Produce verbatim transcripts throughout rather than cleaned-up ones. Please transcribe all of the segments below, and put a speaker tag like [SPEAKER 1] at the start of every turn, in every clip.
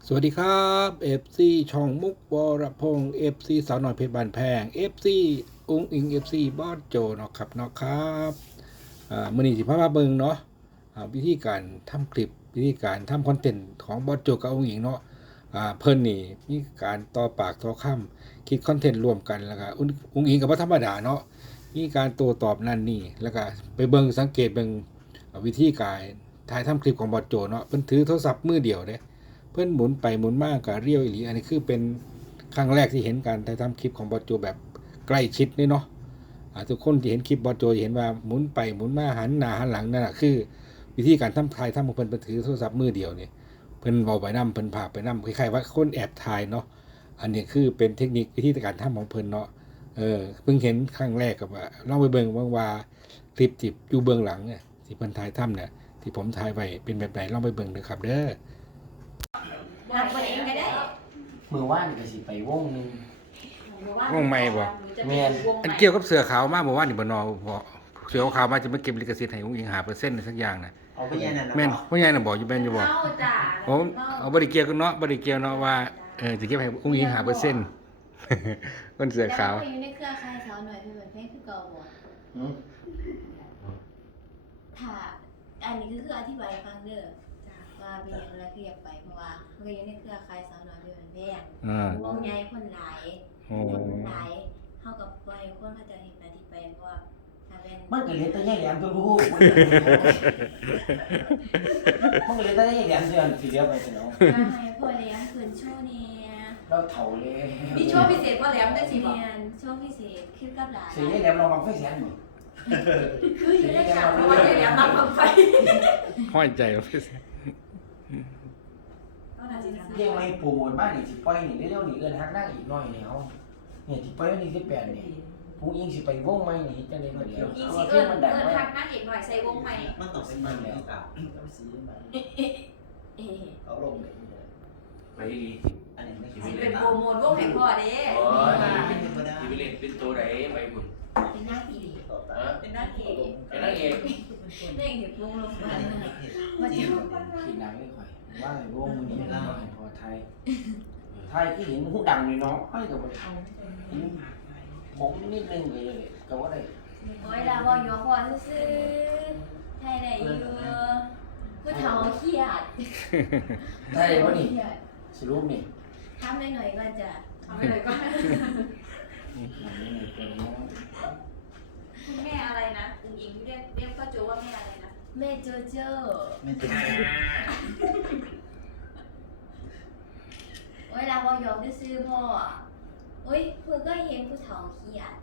[SPEAKER 1] สวัสดีครับ เอฟ ซี ช่องมุกวรพงษ์ เอฟ ซี สาวหน่อยเพชรบานแพง เอฟ ซี อุ้งอิง เอฟ ซี บอสโจเนาะครับเนาะครับอ่ามื้อนี้สิพามาเบิ่งเนาะอ่าวิธีการทำคลิปวิธีการทำคอนเทนต์ของบอสโจกับอุ้งอิงเนาะอ่าเพิ่นนี่มีการต่อปากต่อคำคิดคอนเทนต์ร่วมกันแล้วก็อุ้งอุ้งอิงก็บ่ธรรมดาเนาะมีการโต้ตอบนั่นนี่แล้วก็ไปเบิ่งสังเกตเบิ่งวิธีการถ่ายทำคลิปของบอสโจเนาะเพิ่นถือโทรศัพท์มือเดียวเด้เพื่อนหมุนไปหมุนมากกับเรียวอีหลีอันนี้คือเป็นครั้งแรกที่เห็นการถ่ายทำคลิปของบอสโจแบบใกล้ชิดนี่เนาะทุกคนที่เห็นคลิปบอสโจจะเห็นว่าหมุนไปหมุนมาหันหน้าหันหลังนั่นแหะคือวิธีการทำถ่ายทำของเพิ่นเพิ่นถือโทรศัพท์มือเดียวเนี่ยเพิ่นเบาไปนำเพิ่นพาไปนำคล้ายๆว่าคนแอบถ่ายเนาะอันนี้คือเป็นเทคนิควิธีการทำของเพิ่นเนาะเออเพิ่งเห็นครั้งแรกกับว่าลองไปเบิ่งว่าว่าคลิปที่อยู่เบื้องหลังเนี่ยที่เพิ่นถ่ายทำเนี่ยที่ผมถ่ายไว้เป็นแบบไหนลองไปเบิ่งเด้อครับเด้อ
[SPEAKER 2] นับไปเองก็ได้
[SPEAKER 3] มือว่านก็สิไปวงหนึง
[SPEAKER 1] วงใหม่บ่
[SPEAKER 3] แม่น
[SPEAKER 1] อันเกี่ยวกับเสือขาวมากบอกว่านี่บ่นอบ่เสือขาวมาจะมาเก็บลิขสิทธิ์ให้อุ้งอิงหาเปอร์เซ็นต์สักอย่างน่ะ
[SPEAKER 3] เอาไปยันนั่นน่ะ
[SPEAKER 1] แม่นพ่อใหญ่น่ะบอกอยู่แม่นอยู่บ่ผมเอาบ่ได้เกี่ยวกันเนาะบ่ได้เกี่ยวเนาะว่าเออสิเก็บให้อุ้งอิงหาเปอร์เซ็นต์คนเสือขาว
[SPEAKER 2] อยู่ในเครือข่ายสาวหน่อยเพื่อนเพลงคือเก่าบ่
[SPEAKER 3] หือ
[SPEAKER 2] ถ้าอันนี้คือคืออธิบายฟังเด้อว่าเป็นยังไงคืออยากไปเพราะว่ามันก็อยู่ในเครือข่ายสาวน้อยเพื่อนเพลง
[SPEAKER 1] อ่าว
[SPEAKER 2] งใหญ่คนหลายคนหลายเฮากับปล่อยคนเขาจะเฮ็ดหน้าที่ไปเพราะว่าถ้าเป็น
[SPEAKER 3] มันก็เหลือแต่ยายแหลมตัวรู้มันก็เหลือแต่ยายแหลมเดือนสิเดียวไปซะเนาะ
[SPEAKER 2] ให้พ่อเลี้ยงคืนโชว์เนี่ย
[SPEAKER 3] เราเฒ่าเลย
[SPEAKER 4] มีโชว์พิเศษว่าแหลมได้สิบ่
[SPEAKER 2] เรียนโชว์พิเศษคือกับหลาน
[SPEAKER 3] สิยายแหลมลองบังไฟแสนบ่
[SPEAKER 2] คืออยู่ในข่าว
[SPEAKER 4] เพราะว่าได้แหลมบังบังไฟ
[SPEAKER 1] ห้อยใจว่า
[SPEAKER 3] เรียกมาให้โปรโมทบ้านนี่สิปล่อยนี่เร็วๆนี่เอิ้นฮักนางอีกหน่อยแล้วเนี่ยสิปล่อยวันที่สิบแปดนี่ผู้อิงสิไปวงใหม่นี่จังได๋ก็เดี๋ยว
[SPEAKER 4] อีสิเอิ้นเอิ้นทักนางเอกหน่อยใส่วงใหม่
[SPEAKER 5] มันต้องเป็นมันแล้วกับต้องสีมันเขาลงเลยไปดีอันนี้ไม่คิด
[SPEAKER 4] สิ
[SPEAKER 5] ว่า
[SPEAKER 4] เป็นโปรโมทวงให้พ่อเด้
[SPEAKER 5] โอ้ยที่ไปเล่นเป็นตัวไหนไปบุญ
[SPEAKER 2] เป็นนางเอก
[SPEAKER 4] เป็นนางเอก
[SPEAKER 5] เป็นนางเอก
[SPEAKER 2] นางเอกวงลงมา
[SPEAKER 3] มาสิคิดหนักเลยข่อยว่าไอ้วงมื้อนี้มันบ่ให้พอไทยไทยที่เห็นฮู้ดังนี่เนาะให้ก็บ่เอาผมนิดนึงเลยก็ว่าได้
[SPEAKER 2] โอ้ยดาวบอกอยู่พ่อซื่อๆไทยได้อยู่ผู้เฒ่าเครียด
[SPEAKER 3] ไทยบ่นี่สรุปนี่
[SPEAKER 2] ทำหน่อยๆก็จะ
[SPEAKER 4] เอาไปเลยก็คุณแม่อะไรนะอุ้งอิงเรียกเรียกพ่อโจว่าแม่อะไรนะ
[SPEAKER 2] แม่โจโจ้
[SPEAKER 3] ไม่เป็น
[SPEAKER 2] โอ้ยดาวบอกอยู่ซื่อๆพ่อโอ้ยเพื่อนก็เห็นผู้เฒ่าเครียด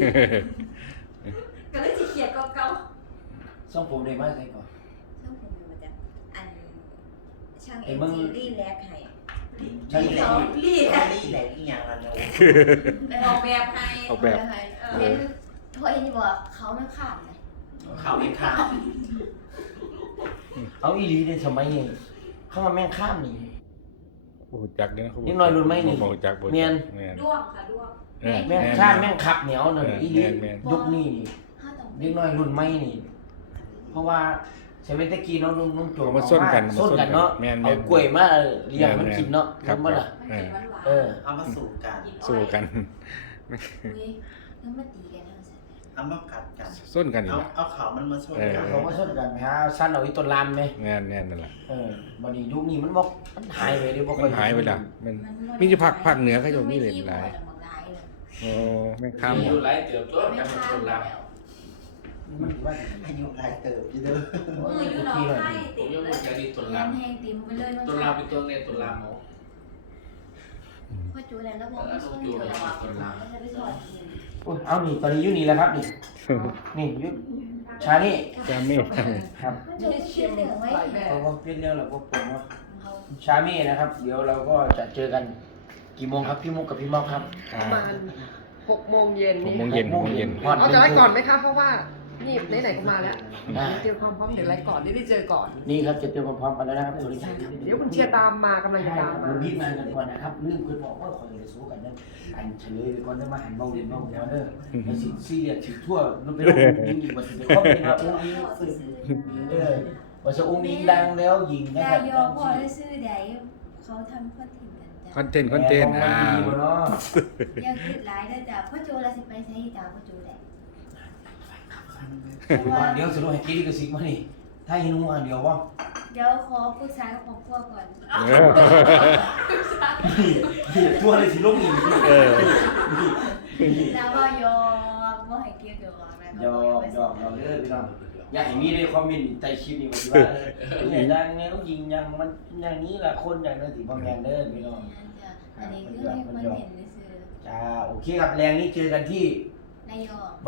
[SPEAKER 4] ก็เลยสิเขียดเก่า
[SPEAKER 3] ๆส่งผมได้มาใส่ก่อน
[SPEAKER 2] ช่างผมมันจะอันช่างเอ็มจีรีแลกให้
[SPEAKER 3] ช่าง
[SPEAKER 4] เขารีด
[SPEAKER 5] รีแหลกอีหยังล่ะเนาะ
[SPEAKER 4] ออกแบบให้
[SPEAKER 1] ออกแบบ
[SPEAKER 2] เห็นพอเห็นอยู่ว่าเขาไม่ขาดเลย
[SPEAKER 5] เขาไม่ข้าม
[SPEAKER 3] เอาอีหลีในสมัยนี้เข้ามาแม่งข้ามนี่
[SPEAKER 1] บ่ฮู้จักเด้อ
[SPEAKER 3] นิดหน่อยรุ่นใหม่นี่
[SPEAKER 1] บ่ฮู้จักบ่
[SPEAKER 3] แม่น
[SPEAKER 4] ด้วงค่ะด้วง
[SPEAKER 3] แม่งข้ามแม่งขับเหนียวนั่นอีหลียุคนี้นี่นิดหน่อยรุ่นใหม่นี่เพราะว่าใช้เวตะกี้เนาะนุ่มๆโจ
[SPEAKER 1] มาส้นกัน
[SPEAKER 3] ส้นกันเนาะเอากล้วยมาเลี้ยงมันกินเนาะ
[SPEAKER 1] ครับ
[SPEAKER 3] บ่ล่ะเออ
[SPEAKER 5] เอามาสู่กัน
[SPEAKER 1] สู้กัน
[SPEAKER 2] อุ้ยแล้วมาตีกันทั้งสัตว์
[SPEAKER 5] เอามากัดกัน
[SPEAKER 1] ส้นกันอีก
[SPEAKER 5] เอาเอาเขามันมาชนกัน
[SPEAKER 3] เขามาส้นกันไหมฮะสั้นเอาอีต้นลำไหม
[SPEAKER 1] แน่นแน่นนั่นแหละ
[SPEAKER 3] เออบัดนี้ยุคนี้มันบ่มันหายไปเด้บ่ค่อย
[SPEAKER 1] หายไปแล้วมันมีอยู่ภาคภาคเหนือเขาจะมีเลยหลายโอ้แม่ข้าม
[SPEAKER 5] อยู่หลายเติบตัวกันคนละ
[SPEAKER 3] มันว่า
[SPEAKER 5] อายุหลายเติบอยู่เด้อ
[SPEAKER 4] มืออยู่หนองไห้ติด
[SPEAKER 5] เลยผมยังบ่ได้ต้นลำ
[SPEAKER 2] แห้งติมไปเลย
[SPEAKER 5] ต้นลำเป็นต้นในต้นลำเนาะ
[SPEAKER 2] พ่อจูแล้วแล้วบอกไม่ช่วยอยู่แล้วอ่ะไม่ใช่ไปสอน
[SPEAKER 3] โอ้เอานี่ตอนนี้อยู่นี่แล้วครับนี่นี่อยู่ชานี่
[SPEAKER 1] ชามี่
[SPEAKER 3] ครับ
[SPEAKER 2] จะเชื่อเรื่องไว้
[SPEAKER 3] เขาก็เปลี่ยนแล้วล่ะพวกผมว่าชามี่นะครับเดี๋ยวเราก็จะเจอกันกี่โมงครับพี่มุกกับพี่มอกครับ
[SPEAKER 4] ประมาณหกโมงเย็น
[SPEAKER 1] หกโมงเย็นหกโมงเย็น
[SPEAKER 4] เอาจะไล่ก่อนไหมคะเพราะว่านี่ไหนๆก็มาแล้วเตรียมความพร้อมเดี๋ยวไล่ก่อนได้เจอก่อน
[SPEAKER 3] นี่ครับจะเตรียมความพร้อมกันแล้วนะครับสวัสดีครับ
[SPEAKER 4] เดี๋ยวคุณเชียร์ตามมากำลังจะตามมา
[SPEAKER 3] รีบมากันก่อนนะครับลืมเคยบอกว่าคอยจะสู้กันนั่นอันเฉลยไปก่อนได้มาหันเบาเรียนเบาแล้วเด้อแล้วสิซีเรียสสิทั่วมันเป็นยิงอีกว่าสิเป็นข้อเป็นว่าอุ้งอิงเออว่าจะอุ้งอิงดังแล้วยิงนะครับ
[SPEAKER 2] ยอพ่อได้ซื้อใดคเขาทำคอนเทนต์กันจ้ะ
[SPEAKER 1] คอนเทนต์คอนเทนต์อ่า
[SPEAKER 3] ดีบ่เนาะ
[SPEAKER 2] อย่าคิดหลายเด้อจ้ะพ่อโจละสิไปใช้จ้ะพ่อโจแหละ
[SPEAKER 3] เดี๋ยวสรุปให้กินก็สิมานี่ถ้าหินูอันเดียวบ่
[SPEAKER 2] เดี๋ยวขอปรึกษากับครอบครัวก่อน
[SPEAKER 1] เออ
[SPEAKER 3] ตัวเลยสิลงอีก
[SPEAKER 1] เออ
[SPEAKER 2] แล้วก็ยอมบ่ให้เกียรติเดี๋ยวบอกนะ
[SPEAKER 3] ยอมยอมเราเด้อพี่น้องอยากให้มีในคอมเมนต์ใต้คลิปนี้ว่าเออเนี่ยดังแนวยิงยังมันอย่างนี้แหละคนอย่างนั้นสิบ่แม่นเด้อพี่น้อง
[SPEAKER 2] อันนี้คือให้คนเห็นซื่อ
[SPEAKER 3] จ้าโอเคครับแรงนี้เจอกันที่
[SPEAKER 2] ๆนายยอม